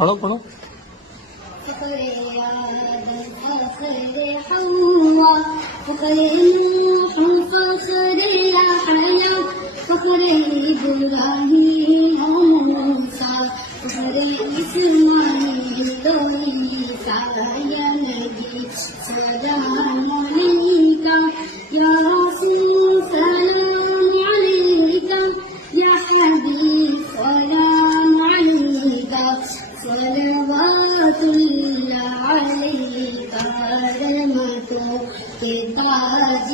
पढ़ो पढ़ो। फखरे आदम फखरे हवा फखरे नूह फखरे यहया फखरे इब्राहीम मूसा फखरे इस्माईल ईसा या नबी सलाम अलैका या रसूल सलाम अलैका या हबीब सलाम अलैका सलवातुल्लाह अलैका रहमतों के ताज